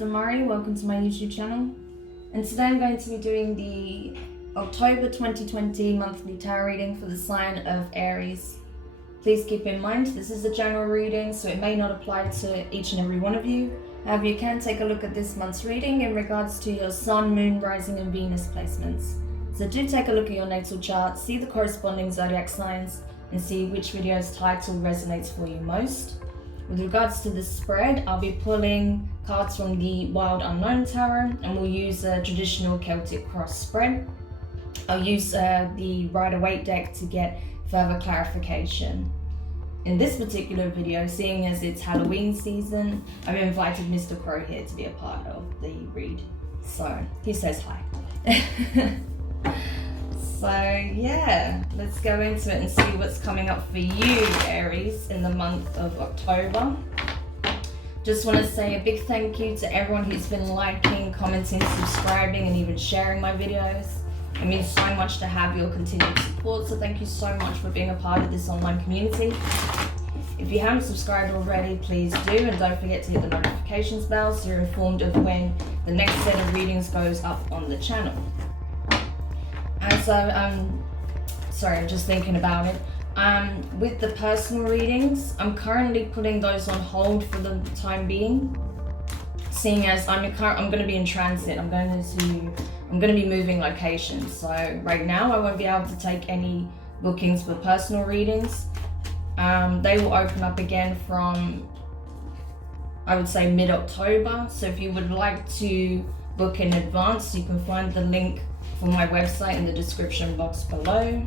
Demari, welcome to my YouTube channel, and today I'm going to be doing the October 2020 monthly tarot reading for the sign of Aries. Please keep in mind this is a general reading, so it may not apply to each and every one of you. However, you can take a look at this month's reading in regards to your Sun, Moon, Rising and Venus placements. So do take a look at your natal chart, see the corresponding zodiac signs and see which video's title resonates for you most. With regards to the spread, I'll be pulling cards from the Wild Unknown Tarot and we'll use a traditional Celtic cross spread. I'll use the Rider-Waite deck to get further clarification. In this particular video, seeing as it's Halloween season, I've invited Mr. Crow here to be a part of the read. So he says hi. So yeah, let's go into it and see what's coming up for you, Aries, in the month of October. Just want to say a big thank you to everyone who's been liking, commenting, subscribing, and even sharing my videos. It means so much to have your continued support, so thank you so much for being a part of this online community. If you haven't subscribed already, please do, and don't forget to hit the notifications bell so you're informed of when the next set of readings goes up on the channel. And so, sorry, I'm just thinking about it. With the personal readings, I'm currently putting those on hold for the time being, seeing as I'm going to be in transit. I'm going to be moving locations. So right now, I won't be able to take any bookings for personal readings. They will open up again from, I would say, mid-October. So if you would like to book in advance, you can find the link for my website in the description box below.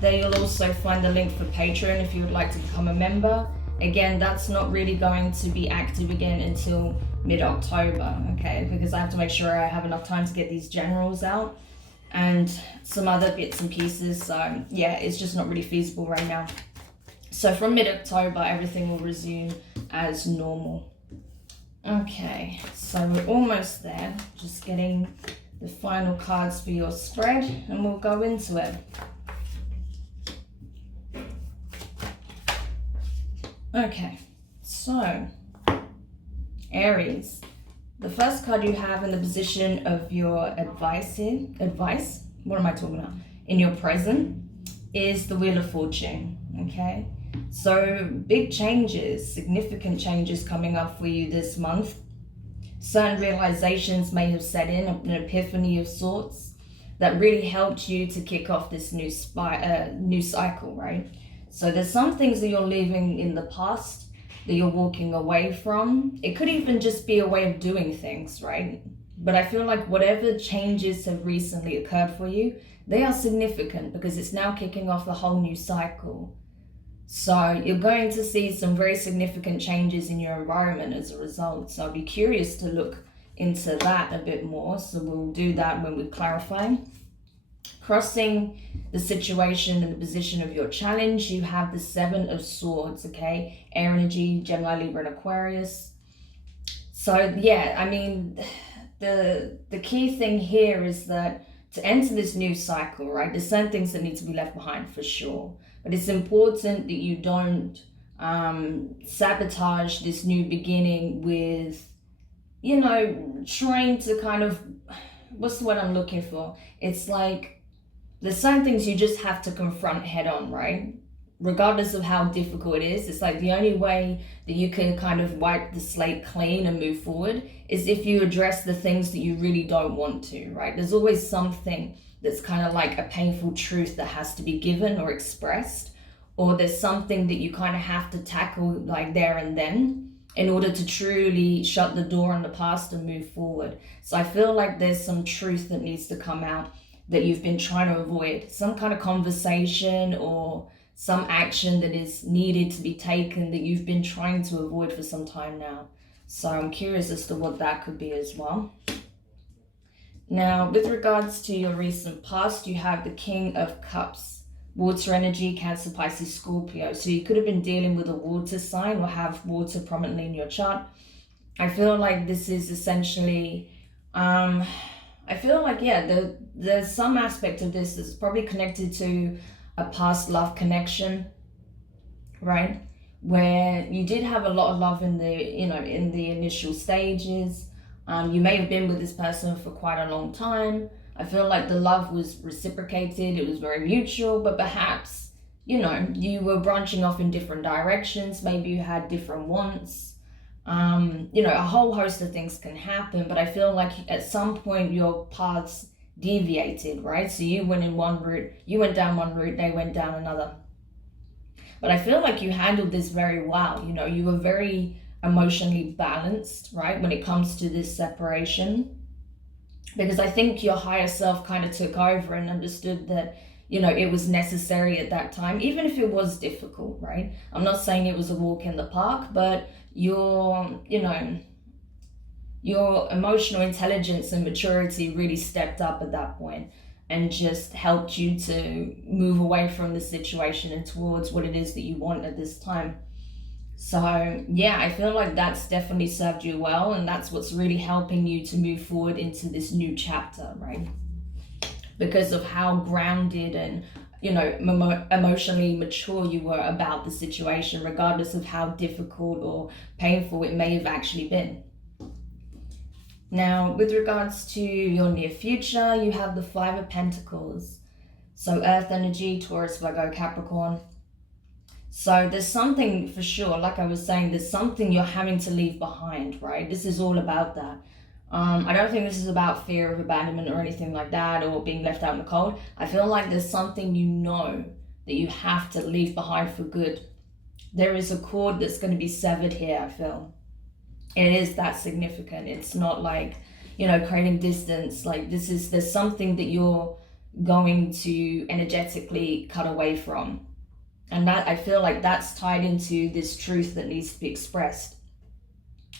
There you'll also find the link for Patreon if you would like to become a member. Again, that's not really going to be active again until mid-October, okay? Because I have to make sure I have enough time to get these generals out and some other bits and pieces. So yeah, it's just not really feasible right now. So from mid-October, everything will resume as normal. Okay, so we're almost there. Just getting the final cards for your spread and we'll go into it. Okay, so Aries, the first card you have in the position of your advice here, what am I talking about? In your present is the Wheel of Fortune, okay? So big changes, significant changes coming up for you this month. Certain realizations may have set in, an epiphany of sorts that really helped you to kick off this new cycle, right? So there's some things that you're leaving in the past that you're walking away from. It could even just be a way of doing things, right? But I feel like whatever changes have recently occurred for you, they are significant because it's now kicking off a whole new cycle. So you're going to see some very significant changes in your environment as a result. So I'll be curious to look into that a bit more. So we'll do that when we clarify. Crossing the situation and the position of your challenge, you have the Seven of Swords, okay? Air energy, Gemini, Libra, and Aquarius. So yeah, I mean, the key thing here is that to enter this new cycle, right, there's certain things that need to be left behind for sure. But it's important that you don't sabotage this new beginning with, you know, trying to kind of, what's the word I'm looking for? It's like, there's some things you just have to confront head on, right? Regardless of how difficult it is, it's like the only way that you can kind of wipe the slate clean and move forward is if you address the things that you really don't want to, right? There's always something that's kind of like a painful truth that has to be given or expressed, or there's something that you kind of have to tackle like there and then in order to truly shut the door on the past and move forward. So I feel like there's some truth that needs to come out that you've been trying to avoid, some kind of conversation or some action that is needed to be taken that you've been trying to avoid for some time now. So I'm curious as to what that could be as well. Now, with regards to your recent past, you have the King of Cups, water energy, Cancer, Pisces, Scorpio. So you could have been dealing with a water sign or have water prominently in your chart. I feel like this is essentially, I feel like, yeah, there's some aspect of this that's probably connected to a past love connection, right? Where you did have a lot of love in the, you know, in the initial stages. You may have been with this person for quite a long time. I feel like the love was reciprocated, it was very mutual, but perhaps, you know, you were branching off in different directions. Maybe you had different wants. You know, a whole host of things can happen, but I feel like at some point your paths deviated, right? So you went in one route, you went down one route, they went down another. But I feel like you handled this very well. You know, you were very emotionally balanced, right, when it comes to this separation. Because I think your higher self kind of took over and understood that, you know, it was necessary at that time, even if it was difficult, right? I'm not saying it was a walk in the park, but your, you know, your emotional intelligence and maturity really stepped up at that point and just helped you to move away from the situation and towards what it is that you want at this time. So yeah, I feel like that's definitely served you well, and that's what's really helping you to move forward into this new chapter, right? Because of how grounded and, you know, emotionally mature you were about the situation, regardless of how difficult or painful it may have actually been. Now, with regards to your near future, you have the Five of Pentacles. So Earth energy, Taurus, Virgo, Capricorn. So there's something for sure, like I was saying, there's something you're having to leave behind, right? This is all about that. I don't think this is about fear of abandonment or anything like that, or being left out in the cold. I feel like there's something you know that you have to leave behind for good. There is a cord that's going to be severed here, I feel. It is that significant. It's not like, you know, creating distance. Like there's something that you're going to energetically cut away from. And that, I feel like that's tied into this truth that needs to be expressed.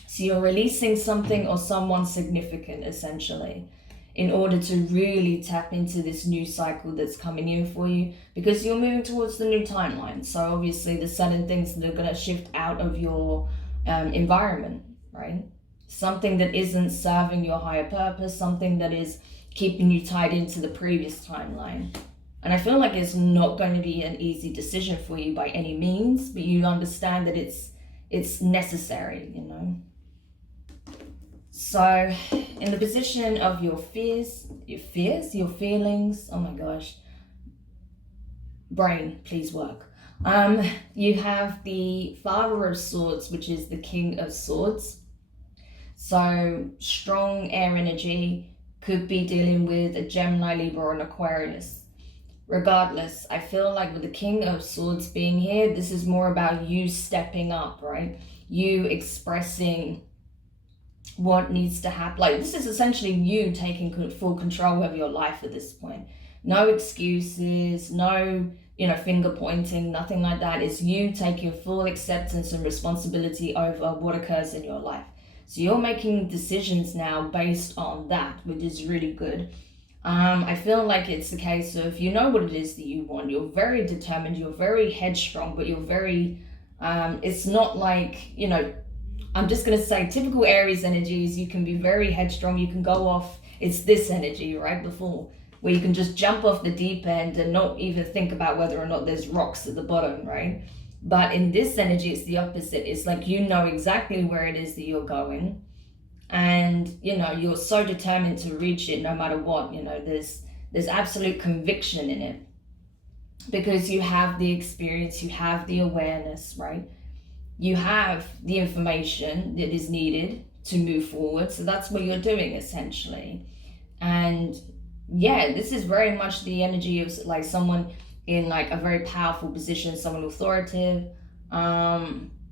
So you're releasing something or someone significant, essentially, in order to really tap into this new cycle that's coming in for you, because you're moving towards the new timeline. So obviously there's certain things that are going to shift out of your environment, right? Something that isn't serving your higher purpose, something that is keeping you tied into the previous timeline. And I feel like it's not going to be an easy decision for you by any means, but you understand that it's necessary, you know. So in the position of your fears, your feelings, oh my gosh, brain, please work. You have the Father of Swords, which is the King of Swords. So strong air energy, could be dealing with a Gemini, Libra, or an Aquarius. Regardless, I feel like with the King of Swords being here, this is more about you stepping up, right? You expressing what needs to happen. Like, this is essentially you taking full control of your life at this point. No excuses, no, you know, finger pointing, nothing like that. It's you taking full acceptance and responsibility over what occurs in your life. So you're making decisions now based on that, which is really good. I feel like it's the case of, you know what it is that you want. You're very determined, you're very headstrong, but you're very, it's not like, you know, I'm just going to say typical Aries energies, you can be very headstrong, you can go off, it's this energy, right, before, where you can just jump off the deep end and not even think about whether or not there's rocks at the bottom, right? But in this energy, it's the opposite. It's like you know exactly where it is that you're going. And, you know, you're so determined to reach it no matter what. You know, there's absolute conviction in it. Because you have the experience, you have the awareness, right? You have the information that is needed to move forward. So that's what you're doing, essentially. And yeah, this is very much the energy of like someone in like a very powerful position, someone authoritative,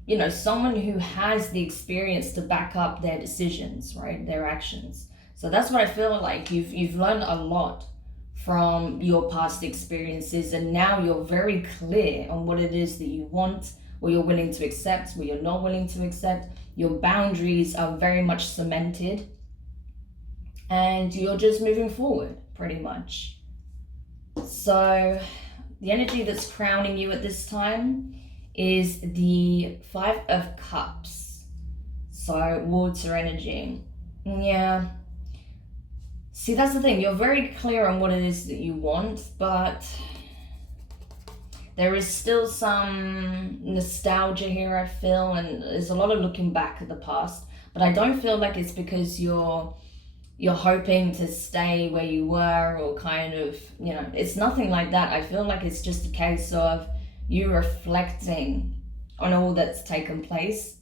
you know, someone who has the experience to back up their decisions, right, their actions. So that's what I feel like. You've learned a lot from your past experiences, and now you're very clear on what it is that you want, what you're willing to accept, what you're not willing to accept. Your boundaries are very much cemented, and you're just moving forward, pretty much. So the energy that's crowning you at this time is the Five of Cups. So water energy. Yeah. See, that's the thing. You're very clear on what it is that you want, but there is still some nostalgia here, I feel, and there's a lot of looking back at the past. But I don't feel like it's because you're hoping to stay where you were, or kind of, you know, it's nothing like that. I feel like it's just a case of you reflecting on all that's taken place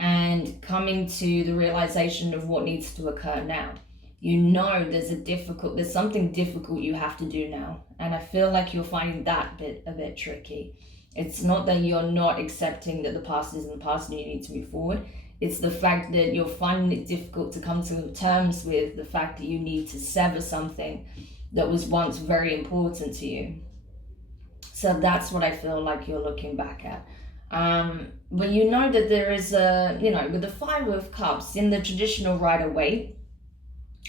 and coming to the realization of what needs to occur now. You know there's something difficult you have to do now, and I feel like you're finding that bit a bit tricky. It's not that you're not accepting that the past is in the past and you need to move forward. It's the fact that you're finding it difficult to come to terms with the fact that you need to sever something that was once very important to you. So that's what I feel like you're looking back at. But you know that there is a, you know, with the Five of Cups in the traditional Rider-Waite,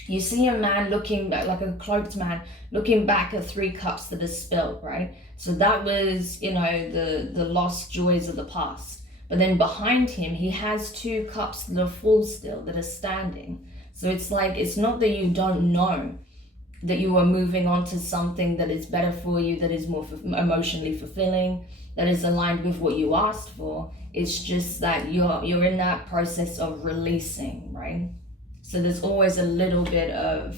you see a man looking back, like a cloaked man, looking back at 3 cups that are spilled, right? So that was, you know, the lost joys of the past. But then behind him, he has 2 cups that are full still, that are standing. So it's like, it's not that you don't know that you are moving on to something that is better for you, that is more emotionally fulfilling, that is aligned with what you asked for. It's just that you're in that process of releasing, right? So there's always a little bit of,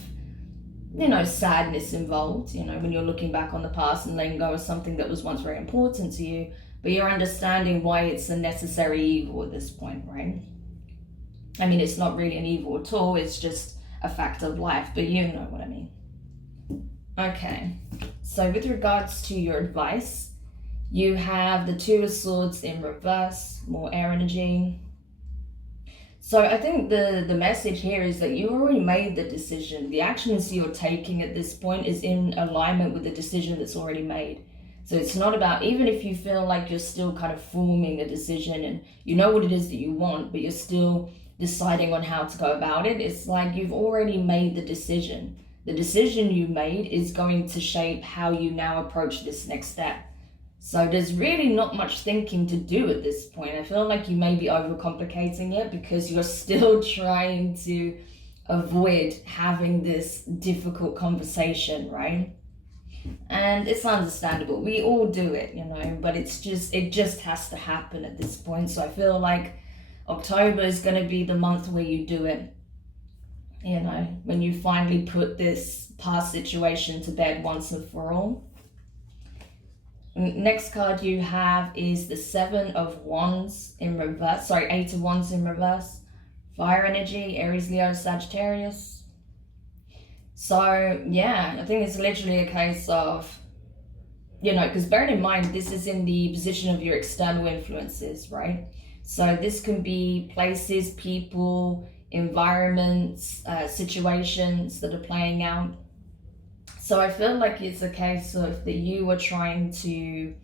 you know, sadness involved, you know, when you're looking back on the past and letting go of something that was once very important to you, but you're understanding why it's a necessary evil at this point, right? I mean, it's not really an evil at all, it's just a fact of life, but you know what I mean. Okay, so with regards to your advice, you have the 2 of Swords in reverse, more air energy. So I think the message here is that you already made the decision. The actions you're taking at this point is in alignment with the decision that's already made. So it's not about, even if you feel like you're still kind of forming a decision and you know what it is that you want, but you're still deciding on how to go about it, it's like you've already made the decision. The decision you made is going to shape how you now approach this next step. So there's really not much thinking to do at this point. I feel like you may be overcomplicating it because you're still trying to avoid having this difficult conversation, right? And it's understandable. We all do it, you know, but it just has to happen at this point. So I feel like October is going to be the month where you do it. You know, when you finally put this past situation to bed once and for all. Next card you have is the 7 of Wands in reverse. Sorry, 8 of Wands in reverse. Fire energy, Aries, Leo, Sagittarius. So, yeah, I think it's literally a case of, you know, because bearing in mind, this is in the position of your external influences, right? So this can be places, people, environments, situations that are playing out. So I feel like it's a case of that you are trying to,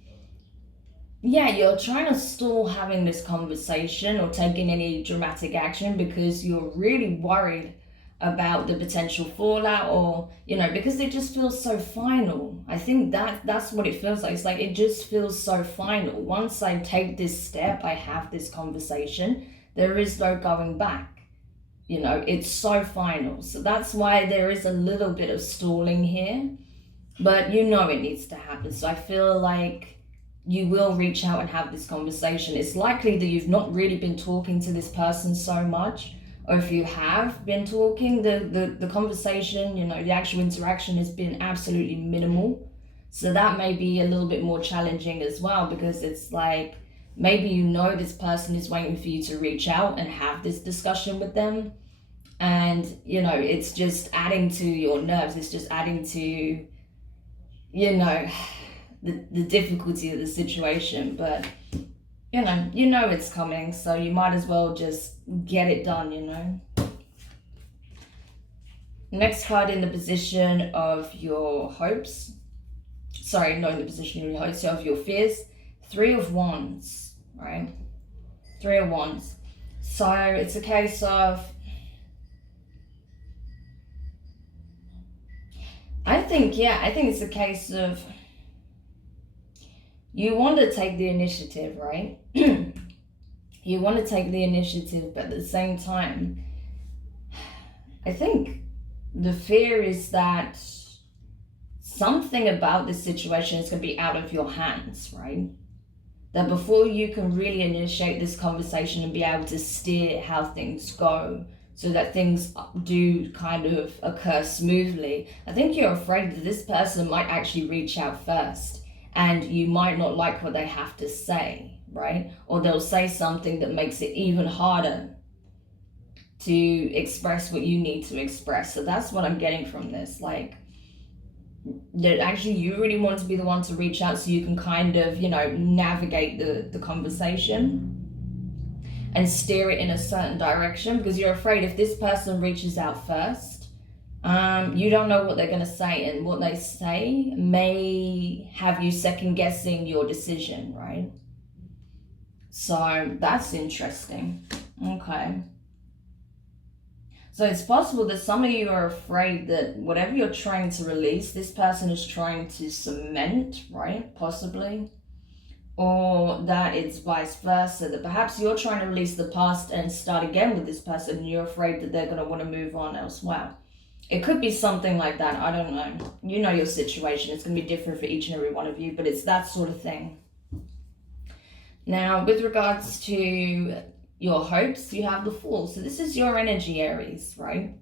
you're trying to stall having this conversation or taking any dramatic action because you're really worried about the potential fallout, or, you know, because it just feels so final. I think that's what it feels like. It's like it just feels so final. Once I take this step, I have this conversation, there is no going back. You know, it's so final. So that's why there is a little bit of stalling here, but you know it needs to happen. So I feel like you will reach out and have this conversation. It's likely that you've not really been talking to this person so much, or if you have been talking, the conversation, you know, the actual interaction has been absolutely minimal. So that may be a little bit more challenging as well, because it's like, maybe you know this person is waiting for you to reach out and have this discussion with them. And, you know, it's just adding to your nerves. It's just adding to, you know, the difficulty of the situation. But, you know it's coming. So you might as well just get it done, you know. Next card in the position of your hopes. Sorry, not in the position of your hopes, of your fears. 3 of Wands, right? 3 of Wands. So it's a case of, I think it's a case of you want to take the initiative, right? You want to take the initiative, but at the same time, I think the fear is that something about this situation is going to be out of your hands, right? that before you can really initiate this conversation and be able to steer how things go so that things do kind of occur smoothly, I think you're afraid that this person might actually reach out first and you might not like what they have to say, right? Or they'll say something that makes it even harder to express what you need to express. So that's what I'm getting from this, like that actually you really want to be the one to reach out so you can kind of, navigate the conversation and steer it in a certain direction, because you're afraid if this person reaches out first, you don't know what they're going to say, and what they say may have you second guessing your decision, right? So that's interesting. Okay. So it's possible that some of you are afraid that whatever you're trying to release, this person is trying to cement, right? Possibly. Or that it's vice versa, that perhaps you're trying to release the past and start again with this person, and you're afraid that they're going to want to move on elsewhere. It could be something like that. I don't know. You know your situation. It's going to be different for each and every one of you, but it's that sort of thing. Now, with regards to your hopes, you have the Fool. So this is your energy, Aries, right?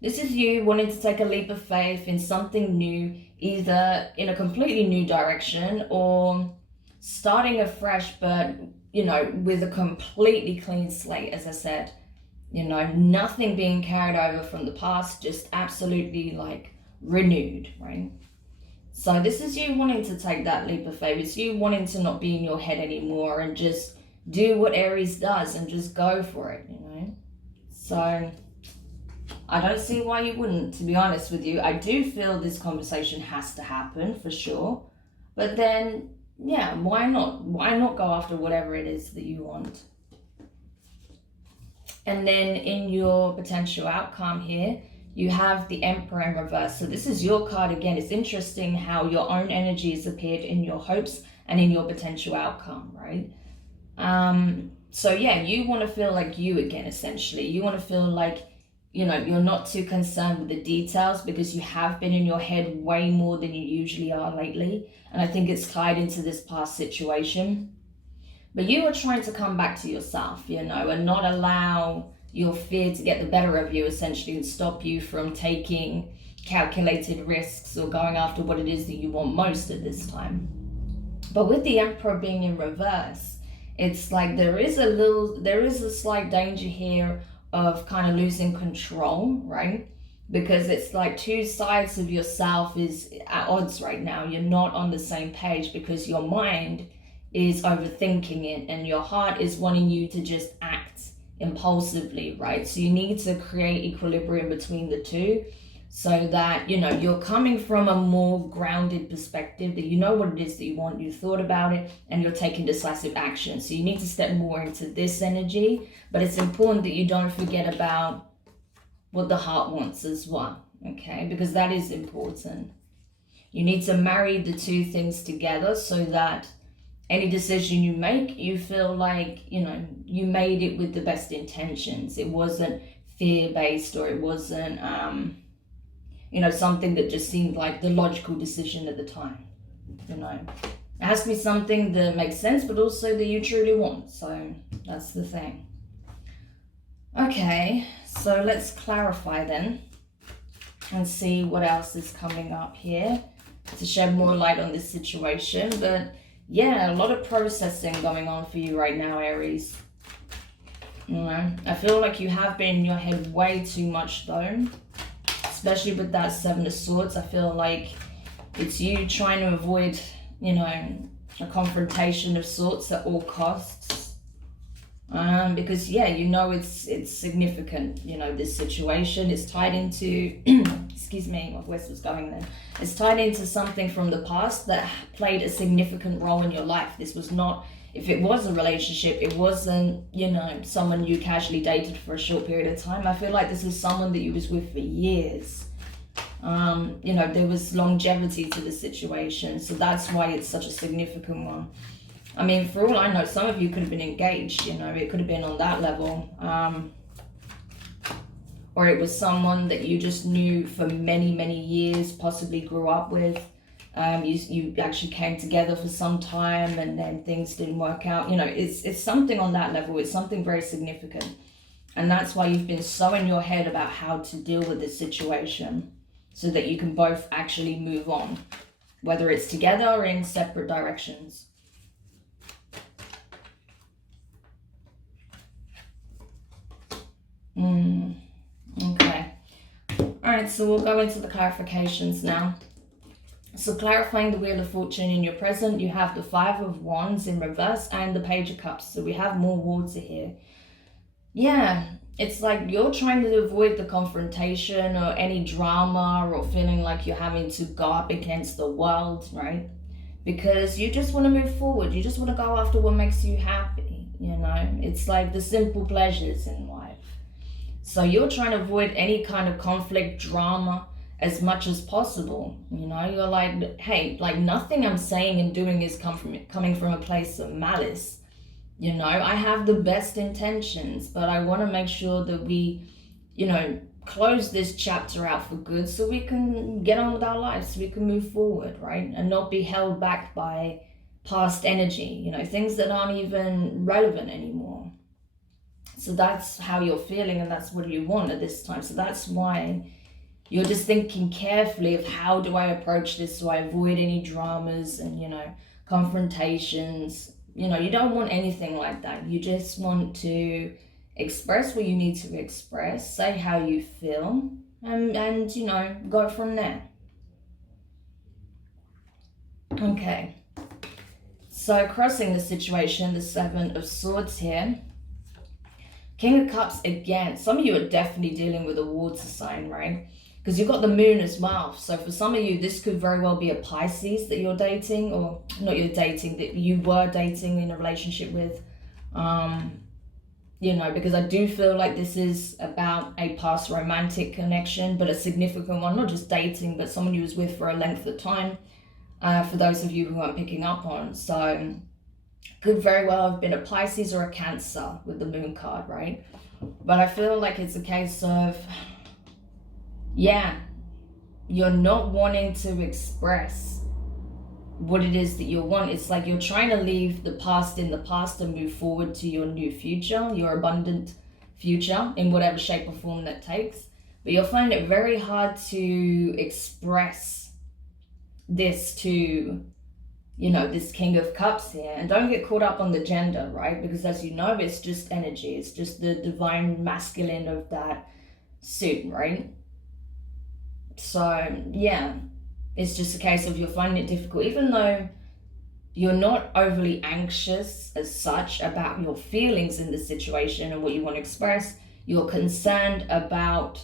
This is you wanting to take a leap of faith in something new, either in a completely new direction or starting afresh, but, with a completely clean slate, as I said. Nothing being carried over from the past, just absolutely like renewed, right? So this is you wanting to take that leap of faith. It's you wanting to not be in your head anymore and just do what Aries does and just go for it, So I don't see why you wouldn't, to be honest with you. I do feel this conversation has to happen for sure. But then, yeah, why not? Why not go after whatever it is that you want? And then in your potential outcome here, you have the Emperor in reverse. So this is your card again. It's interesting how your own energy has appeared in your hopes and in your potential outcome, right? So yeah, you want to feel like you again, essentially. You want to feel like, you're not too concerned with the details, because you have been in your head way more than you usually are lately. And I think it's tied into this past situation. But you are trying to come back to yourself, and not allow your fear to get the better of you, essentially, and stop you from taking calculated risks or going after what it is that you want most at this time. But with the Emperor being in reverse, it's like there is a slight danger here of kind of losing control, right? Because it's like two sides of yourself is at odds right now. You're not on the same page, because your mind is overthinking it and your heart is wanting you to just act impulsively, right? So you need to create equilibrium between the two, so that, you're coming from a more grounded perspective, that you know what it is that you want, you thought about it, and you're taking decisive action. So you need to step more into this energy, but it's important that you don't forget about what the heart wants as well, okay? Because that is important. You need to marry the two things together, so that any decision you make, you feel like, you made it with the best intentions. It wasn't fear-based, or it wasn't, something that just seemed like the logical decision at the time. It has to be something that makes sense, but also that you truly want. So that's the thing. Okay, so let's clarify then and see what else is coming up here to shed more light on this situation. But yeah, a lot of processing going on for you right now, Aries. I feel like you have been in your head way too much though, especially with that Seven of Swords. I feel like it's you trying to avoid, a confrontation of sorts at all costs. Because yeah, it's significant, this situation is tied into, excuse me, my voice was going then. It's tied into something from the past that played a significant role in your life. This was not, if it was a relationship, it wasn't, someone you casually dated for a short period of time. I feel like this is someone that you was with for years. There was longevity to the situation. So that's why it's such a significant one. I mean, for all I know, some of you could have been engaged, it could have been on that level. Or it was someone that you just knew for many, many years, possibly grew up with. You actually came together for some time and then things didn't work out. You know, it's something on that level. It's something very significant. And that's why you've been so in your head about how to deal with this situation so that you can both actually move on, whether it's together or in separate directions. Okay. All right, so we'll go into the clarifications now. So clarifying the Wheel of Fortune in your present, you have the Five of Wands in reverse and the Page of Cups. So we have more water here. Yeah, it's like you're trying to avoid the confrontation or any drama or feeling like you're having to go up against the world, right? Because you just want to move forward. You just want to go after what makes you happy, you know? It's like the simple pleasures in life. So you're trying to avoid any kind of conflict, drama, as much as possible. You know, you're like, hey, like nothing I'm saying and doing is coming from a place of malice. You know, I have the best intentions, but I want to make sure that we, you know, close this chapter out for good so we can get on with our lives, so we can move forward, right? And not be held back by past energy, you know, things that aren't even relevant anymore. So that's how you're feeling and that's what you want at this time. So that's why you're just thinking carefully of how do I approach this so I avoid any dramas and, you know, confrontations. You know, you don't want anything like that. You just want to express what you need to express, say how you feel, and you know, go from there. Okay. So crossing the situation, the Seven of Swords here. King of Cups again. Some of you are definitely dealing with a water sign, right? Because you've got the moon as well. So for some of you, this could very well be a Pisces that you're dating, or not you're dating, that you were dating in a relationship with. You know, because I do feel like this is about a past romantic connection, but a significant one, not just dating, but someone you was with for a length of time, for those of you who aren't picking up on. So could very well have been a Pisces or a Cancer with the moon card, right? But I feel like it's a case of, yeah, you're not wanting to express what it is that you want. It's like you're trying to leave the past in the past and move forward to your new future, your abundant future, in whatever shape or form that takes. But you'll find it very hard to express this to, you know, this King of Cups here. And don't get caught up on the gender, right? Because as you know, it's just energy. It's just the divine masculine of that suit, right? So yeah, it's just a case of you're finding it difficult, even though you're not overly anxious as such about your feelings in the situation and what you want to express. You're concerned about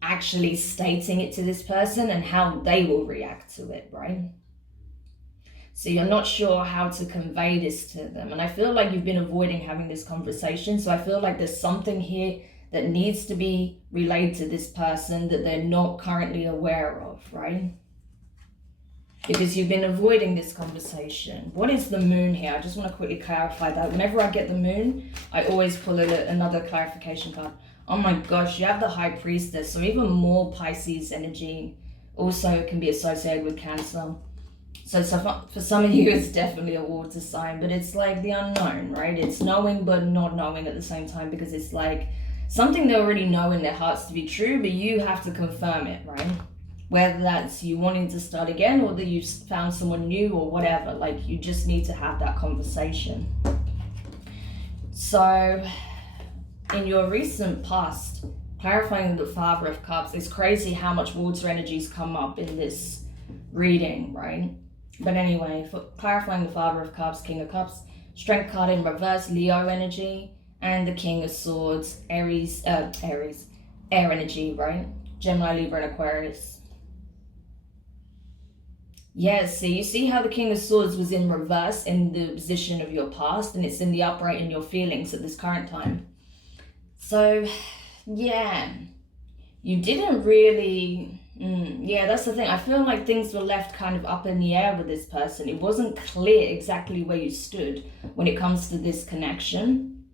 actually stating it to this person and how they will react to it, right? So you're not sure how to convey this to them. And I feel like you've been avoiding having this conversation. So I feel like there's something here that needs to be relayed to this person that they're not currently aware of, right? Because you've been avoiding this conversation. What is the moon here? I just want to quickly clarify that. Whenever I get the moon, I always pull another clarification card. Oh my gosh, you have the High Priestess, so even more Pisces energy. Also can be associated with Cancer. So for some of you, it's definitely a water sign, but it's like the unknown, right? It's knowing but not knowing at the same time, because it's like something they already know in their hearts to be true, but you have to confirm it, right? Whether that's you wanting to start again or that you found someone new or whatever, like you just need to have that conversation. So in your recent past, clarifying the Father of Cups, it's crazy how much water energies come up in this reading, right? But anyway, for clarifying the Father of Cups, King of Cups, Strength card in reverse, Leo energy, and the King of Swords, Aries, air energy, right? Gemini, Libra, and Aquarius. Yes, so you see how the King of Swords was in reverse in the position of your past, and it's in the upright in your feelings at this current time. So, yeah, you didn't really... yeah, that's the thing. I feel like things were left kind of up in the air with this person. It wasn't clear exactly where you stood when it comes to this connection,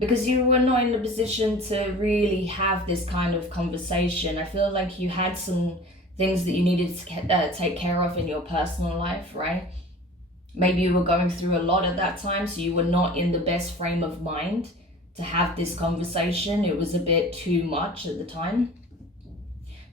because you were not in the position to really have this kind of conversation. I feel like you had some things that you needed to take care of in your personal life, right? Maybe you were going through a lot at that time, so you were not in the best frame of mind to have this conversation. It was a bit too much at the time,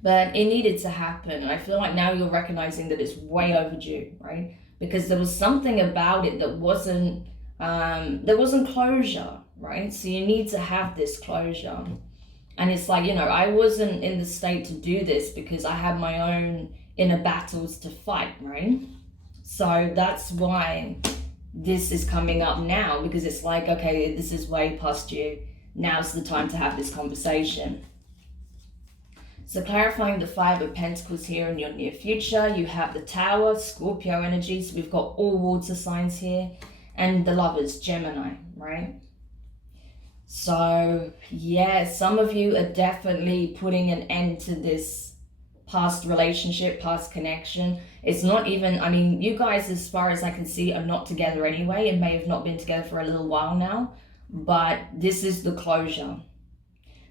but it needed to happen. And I feel like now you're recognizing that it's way overdue, right? Because there was something about it that wasn't, there wasn't closure, right? So you need to have this closure. And it's like, you know, I wasn't in the state to do this because I had my own inner battles to fight, right? So that's why this is coming up now, because it's like, okay, this is way past you. Now's the time to have this conversation. So clarifying the Five of Pentacles here in your near future, you have the Tower, Scorpio energy. So we've got all water signs here, and the Lovers, Gemini, right? So yeah, some of you are definitely putting an end to this past relationship, past connection. It's not even, I mean, you guys, as far as I can see, are not together anyway, and may have not been together for a little while now, but this is the closure.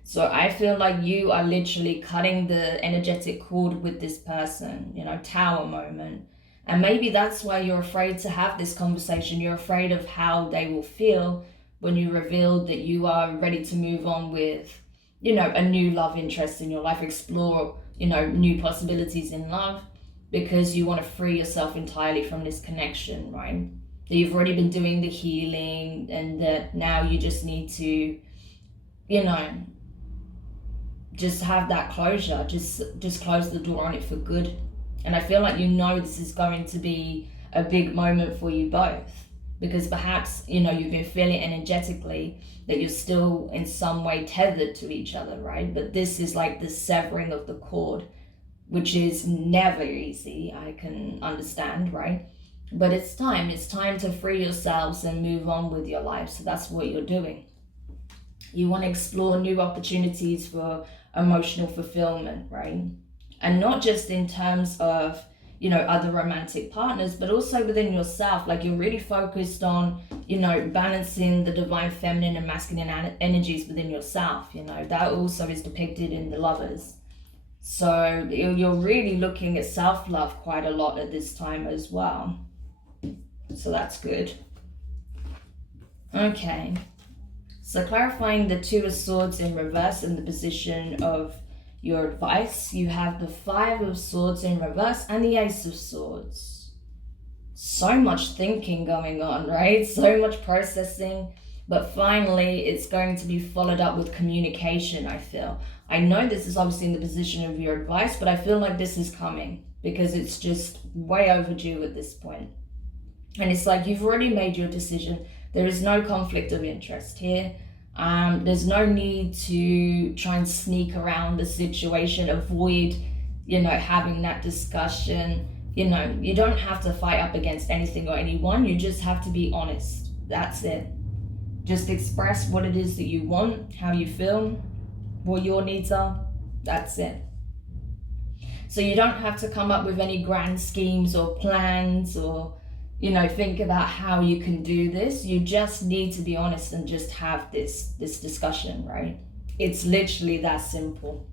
So I feel like you are literally cutting the energetic cord with this person, you know, Tower moment. And maybe that's why you're afraid to have this conversation. You're afraid of how they will feel when you reveal that you are ready to move on with, you know, a new love interest in your life, explore, you know, new possibilities in love, because you want to free yourself entirely from this connection, right? That you've already been doing the healing, and that now you just need to, you know, just have that closure, just close the door on it for good. And I feel like, you know, this is going to be a big moment for you both, because perhaps, you know, you've been feeling energetically that you're still in some way tethered to each other, right? But this is like the severing of the cord, which is never easy, I can understand, right? But it's time to free yourselves and move on with your life. So that's what you're doing. You want to explore new opportunities for emotional fulfillment, right? And not just in terms of, you know, other romantic partners, but also within yourself. Like, you're really focused on, you know, balancing the divine feminine and masculine energies within yourself. You know, that also is depicted in the Lovers. So you're really looking at self-love quite a lot at this time as well. So that's good. Okay. So clarifying the Two of Swords in reverse in the position of your advice, you have the Five of Swords in reverse and the Ace of Swords. So much thinking going on, right? So much processing, but finally it's going to be followed up with communication, I feel. I know this is obviously in the position of your advice, but I feel like this is coming because it's just way overdue at this point. And it's like you've already made your decision. There is no conflict of interest here. There's no need to try and sneak around the situation, avoid, you know, having that discussion. You know, you don't have to fight up against anything or anyone. You just have to be honest. That's it. Just express what it is that you want, how you feel, what your needs are. That's it. So you don't have to come up with any grand schemes or plans or, you know, think about how you can do this. You just need to be honest and just have this discussion, right? It's literally that simple.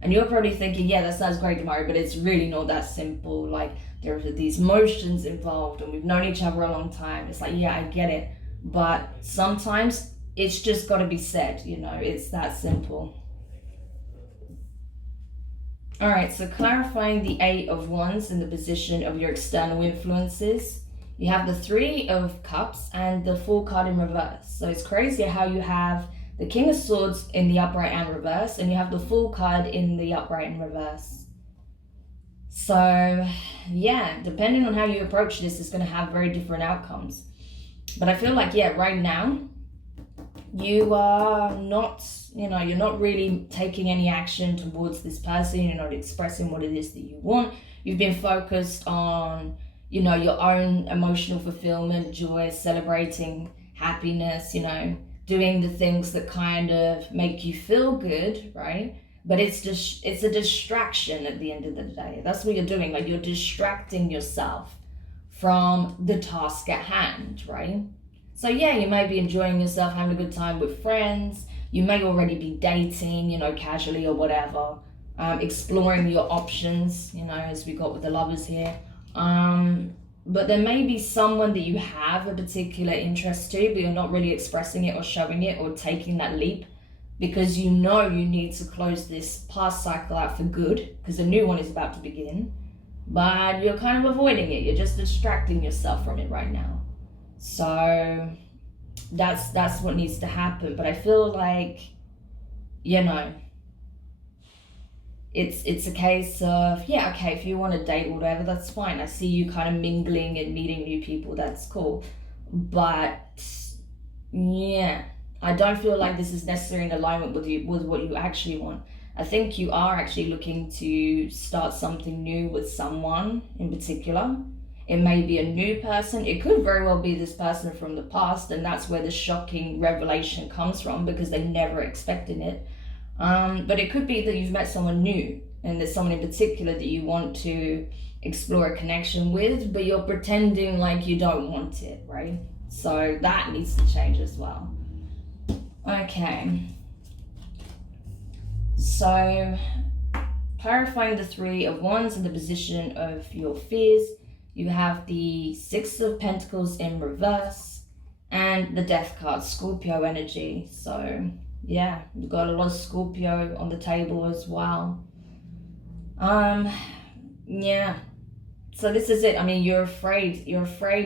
And you're probably thinking, yeah, that sounds great, Demari, but it's really not that simple. Like, there are these emotions involved and we've known each other a long time. It's like, yeah, I get it. But sometimes it's just got to be said, you know, it's that simple. All right, so clarifying the Eight of Wands in the position of your external influences. You have the Three of Cups and the Fool card in reverse. So it's crazy how you have the King of Swords in the upright and reverse, and you have the Fool card in the upright and reverse. So yeah, depending on how you approach this, is going to have very different outcomes. But I feel like, yeah, right now, you are not, you know, you're not really taking any action towards this person. You're not expressing what it is that you want. You've been focused on, you know, your own emotional fulfillment, joy, celebrating happiness, you know, doing the things that kind of make you feel good, right? But it's just, it's a distraction at the end of the day. That's what you're doing. Like, you're distracting yourself from the task at hand, right? So yeah, you may be enjoying yourself, having a good time with friends. You may already be dating, you know, casually or whatever. exploring your options, you know, as we got with the lovers here. But there may be someone that you have a particular interest to, but you're not really expressing it or showing it or taking that leap, because you know you need to close this past cycle out for good, because a new one is about to begin, but you're kind of avoiding it. You're just distracting yourself from it right now. So that's what needs to happen. But I feel like, you know, it's a case of, yeah, okay, if you want to date or whatever, that's fine. I see you kind of mingling and meeting new people, that's cool. But yeah, I don't feel like this is necessarily in alignment with what you actually want. I think you are actually looking to start something new with someone in particular. It may be a new person. It could very well be this person from the past, and that's where the shocking revelation comes from, because they never expected it. But it could be that you've met someone new, and there's someone in particular that you want to explore a connection with, but you're pretending like you don't want it, right? So that needs to change as well. Okay. So clarifying the Three of Wands in the position of your fears, you have the Six of Pentacles in reverse and the Death card, Scorpio energy. So yeah, you've got a lot of Scorpio on the table as well. Yeah, so this is it. I mean, you're afraid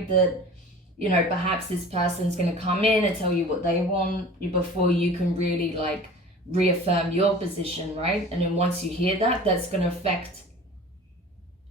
that, you know, perhaps this person's going to come in and tell you what they want before you can really like reaffirm your position, right? And then once you hear that, that's going to affect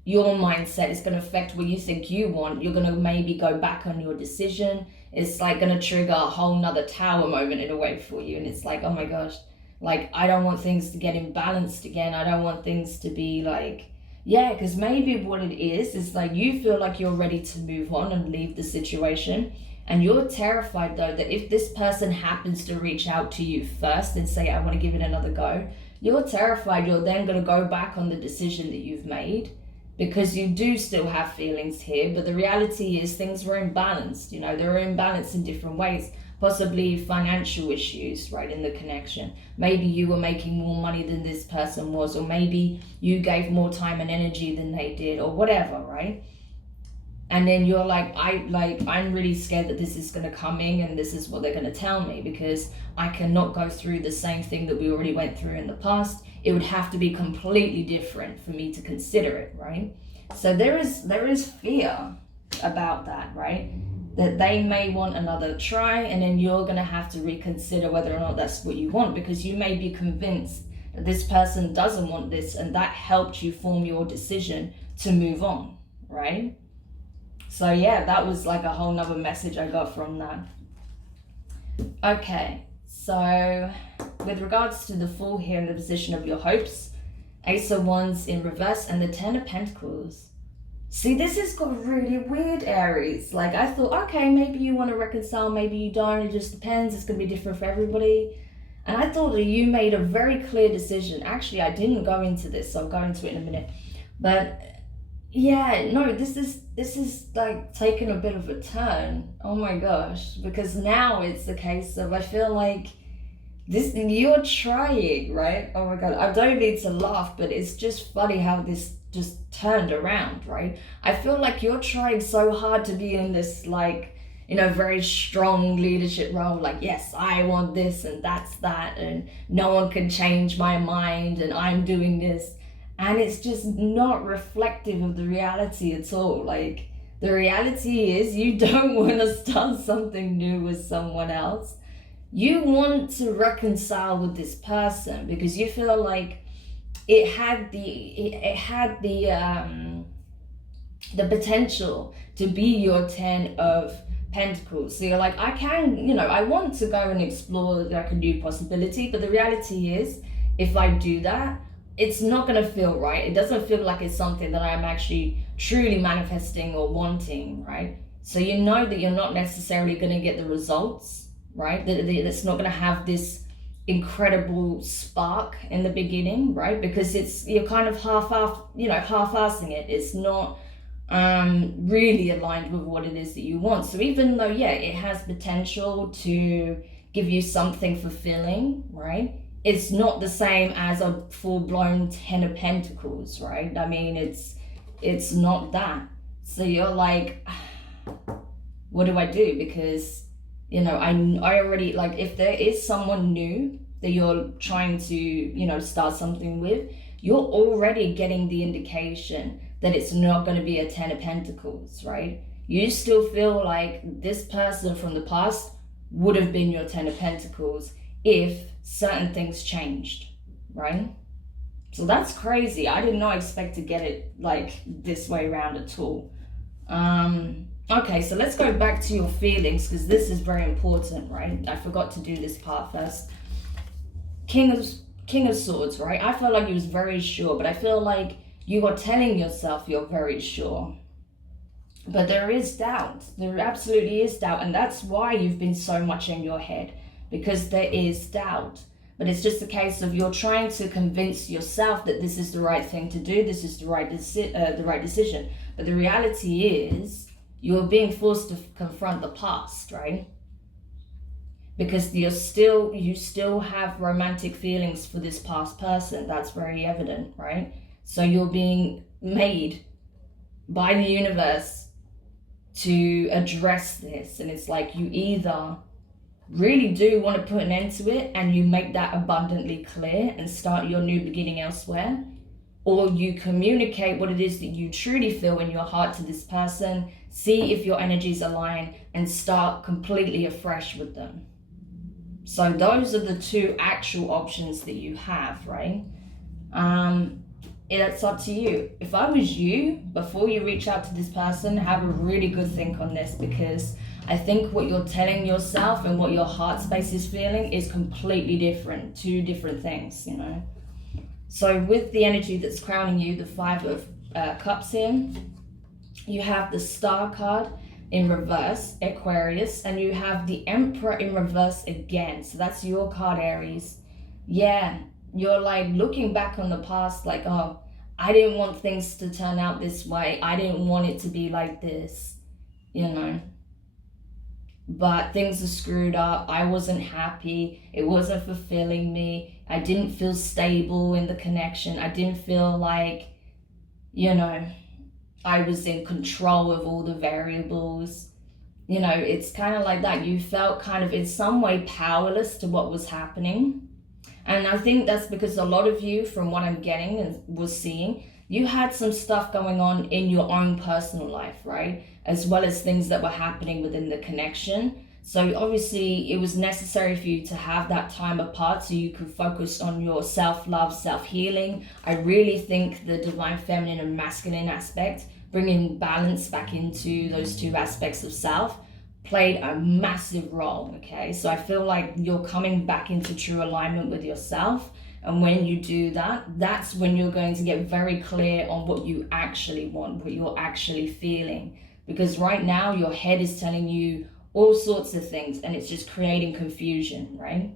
your mindset. It's going to affect what you think you want. You're going to maybe go back on your decision. It's like going to trigger a whole nother tower moment in a way for you. And it's like, oh my gosh, like, I don't want things to get imbalanced again. I don't want things to be like, yeah, because maybe what it is like you feel like you're ready to move on and leave the situation. And you're terrified though that if this person happens to reach out to you first and say, I want to give it another go, you're terrified you're then going to go back on the decision that you've made, because you do still have feelings here. But the reality is things were imbalanced. You know, they were imbalanced in different ways, possibly financial issues, right, in the connection. Maybe you were making more money than this person was, or maybe you gave more time and energy than they did, or whatever, right? And then you're like, I'm really scared that this is going to come in and this is what they're going to tell me, because I cannot go through the same thing that we already went through in the past. It would have to be completely different for me to consider it, right? So there is fear about that, right? That they may want another try, and then you're going to have to reconsider whether or not that's what you want, because you may be convinced that this person doesn't want this, and that helped you form your decision to move on, right? So yeah, that was like a whole nother message I got from that. Okay, so with regards to the Fool here in the position of your hopes, Ace of Wands in reverse and the Ten of Pentacles. See, this has got really weird, Aries. Like, I thought, okay, maybe you want to reconcile, maybe you don't. It just depends. It's going to be different for everybody. And I thought that you made a very clear decision. Actually, I didn't go into this, so I'll go into it in a minute. But yeah, no, this is like taking a bit of a turn. Oh my gosh, because now it's the case of, I feel like this, you're trying, right? Oh my God, I don't need to laugh, but it's just funny how this just turned around, right? I feel like you're trying so hard to be in this, like, you know, very strong leadership role, like, yes, I want this and that's that, and no one can change my mind, and I'm doing this. And it's just not reflective of the reality at all. Like, the reality is you don't want to start something new with someone else. You want to reconcile with this person because you feel like it had the potential to be your Ten of Pentacles. So you're like, I can, you know, I want to go and explore like a new possibility, but the reality is, if I do that, it's not going to feel right. It doesn't feel like it's something that I'm actually truly manifesting or wanting, right? So you know that you're not necessarily going to get the results, right? That it's not going to have this incredible spark in the beginning, right? Because you're kind of half-assing it. It's not really aligned with what it is that you want. So even though, yeah, it has potential to give you something fulfilling, right? it's not the same as a full-blown 10 of Pentacles, right? I mean, it's not that. So you're like, what do I do? Because, you know, I already, like, if there is someone new that you're trying to, you know, start something with, you're already getting the indication that it's not going to be a 10 of Pentacles, right? You still feel like this person from the past would have been your 10 of Pentacles if certain things changed, right? So that's crazy. I did not expect to get it like this way around at all. Okay, so let's go back to your feelings, because this is very important, right? I forgot to do this part first. King of Swords, right? I felt like you was very sure, but I feel like you are telling yourself you're very sure. But there is doubt. There absolutely is doubt. And that's why you've been so much in your head, because there is doubt. But it's just a case of you're trying to convince yourself that this is the right thing to do. This is the right decision. But the reality is you're being forced to confront the past, right? Because you still have romantic feelings for this past person. That's very evident, right? So you're being made by the universe to address this. And it's like you either really do want to put an end to it and you make that abundantly clear and start your new beginning elsewhere, or you communicate what it is that you truly feel in your heart to this person, see if your energies align, and start completely afresh with them. So those are the two actual options that you have, right? It's up to you. If I was you, before you reach out to this person, have a really good think on this, because I think what you're telling yourself and what your heart space is feeling is completely different. Two different things, you know. So with the energy that's crowning you, the Five of Cups here, you have the Star card in reverse, Aquarius, and you have the Emperor in reverse again. So that's your card, Aries. Yeah, you're like looking back on the past like, oh, I didn't want things to turn out this way. I didn't want it to be like this, you know. But things are screwed up. I wasn't happy. It wasn't fulfilling me. I didn't feel stable in the connection. I didn't feel like, you know, I was in control of all the variables. You know, it's kind of like that. You felt kind of in some way powerless to what was happening. And I think that's because a lot of you, from what I'm getting and was seeing, you had some stuff going on in your own personal life, right? As well as things that were happening within the connection. So obviously it was necessary for you to have that time apart so you could focus on your self-love, self-healing. I really think the divine feminine and masculine aspect, bringing balance back into those two aspects of self, played a massive role, okay? So I feel like you're coming back into true alignment with yourself. And when you do that, that's when you're going to get very clear on what you actually want, what you're actually feeling. Because right now your head is telling you all sorts of things and it's just creating confusion, right?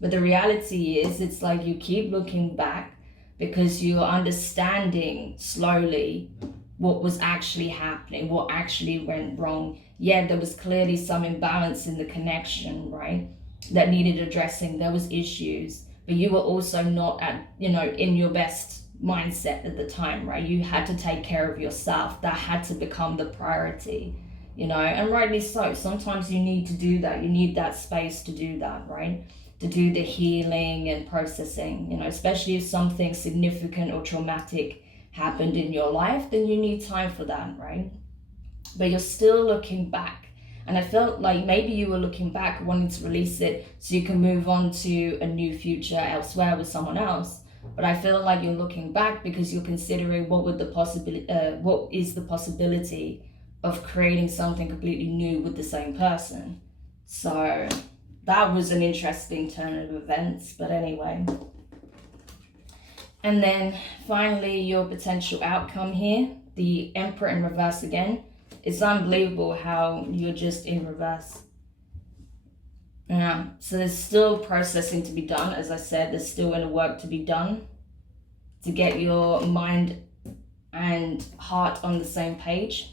But the reality is, it's like you keep looking back because you're understanding slowly what was actually happening, what actually went wrong. Yeah, there was clearly some imbalance in the connection, right? That needed addressing. There was issues, but you were also not at, you know, in your best mindset at the time, right? You had to take care of yourself. That had to become the priority, you know, and rightly so. Sometimes you need to do that. You need that space to do that, right? To do the healing and processing, you know, especially if something significant or traumatic happened in your life, then you need time for that, right? But you're still looking back. And I felt like maybe you were looking back, wanting to release it so you can move on to a new future elsewhere with someone else. But I feel like you're looking back because you're considering what is the possibility of creating something completely new with the same person. So that was an interesting turn of events, but anyway. And then finally, your potential outcome here, the Emperor in reverse again. It's unbelievable how you're just in reverse. Yeah, so there's still processing to be done. As I said, there's still inner work to be done to get your mind and heart on the same page.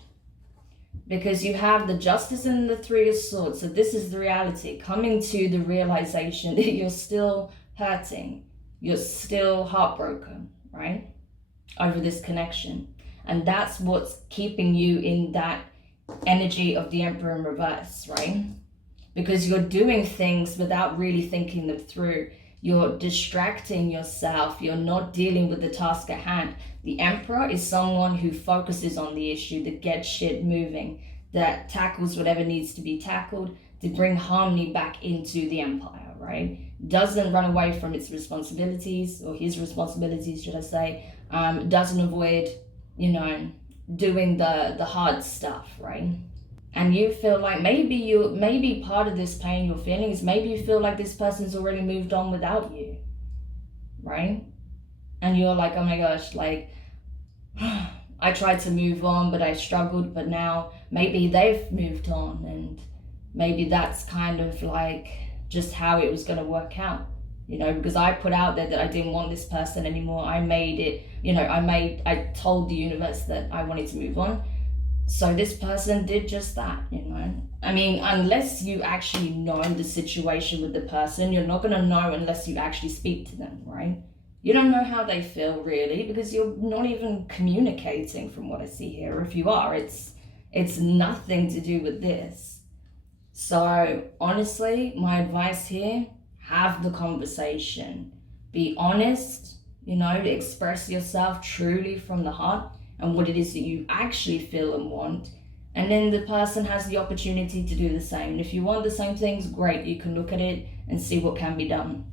Because you have the Justice and the Three of Swords. So this is the reality, coming to the realization that you're still hurting. You're still heartbroken, right? Over this connection. And that's what's keeping you in that energy of the Emperor in reverse, right? Because you're doing things without really thinking them through. You're distracting yourself. You're not dealing with the task at hand. The Emperor is someone who focuses on the issue, that gets shit moving, that tackles whatever needs to be tackled to bring harmony back into the empire, right? Doesn't run away from its responsibilities, or his responsibilities, should I say. Doesn't avoid, doing the hard stuff, right? And you feel like maybe part of this pain you're feeling is maybe you feel like this person's already moved on without you, right? And you're like, oh my gosh, like, I tried to move on, but I struggled, but now maybe they've moved on, and maybe that's kind of like just how it was going to work out, because I put out there that I didn't want this person anymore. I made it, I told the universe that I wanted to move on. So this person did just that, I mean, unless you actually know the situation with the person, you're not going to know unless you actually speak to them, right? You don't know how they feel really, because you're not even communicating from what I see here. If you are, it's nothing to do with this. So honestly, my advice here, have the conversation. Be honest, express yourself truly from the heart and what it is that you actually feel and want. And then the person has the opportunity to do the same. And if you want the same things, great, you can look at it and see what can be done.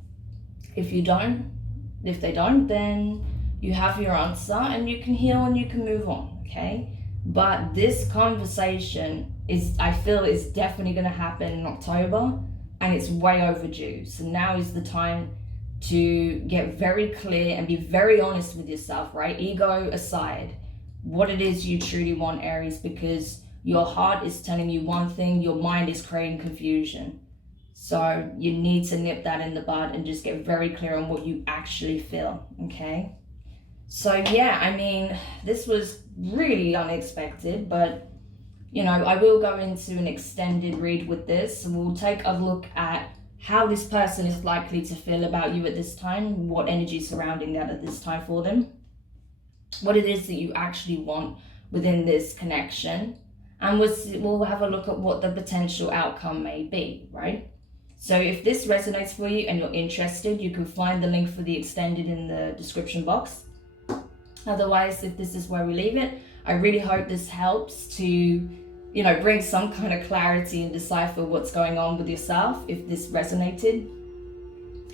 If they don't, then you have your answer and you can heal and you can move on, okay? But this conversation I feel is definitely going to happen in October, and it's way overdue. So now is the time to get very clear and be very honest with yourself, right? Ego aside, what it is you truly want, Aries, because your heart is telling you one thing, your mind is creating confusion. So you need to nip that in the bud and just get very clear on what you actually feel, okay? So yeah, I mean, this was really unexpected, but I will go into an extended read with this, and we'll take a look at how this person is likely to feel about you at this time, what energy is surrounding that at this time for them, what it is that you actually want within this connection, and we'll have a look at what the potential outcome may be, right? So if this resonates for you and you're interested, you can find the link for the extended in the description box. Otherwise, if this is where we leave it, I really hope this helps to, bring some kind of clarity and decipher what's going on with yourself, if this resonated.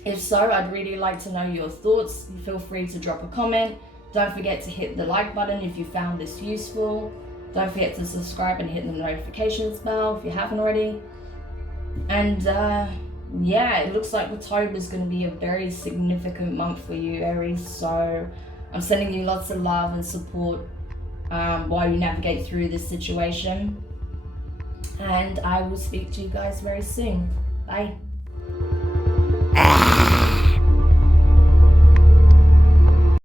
If so, I'd really like to know your thoughts. Feel free to drop a comment. Don't forget to hit the like button if you found this useful. Don't forget to subscribe and hit the notifications bell if you haven't already. And yeah, it looks like October is going to be a very significant month for you, Aries. So I'm sending you lots of love and support while you navigate through this situation. And I will speak to you guys very soon. Bye.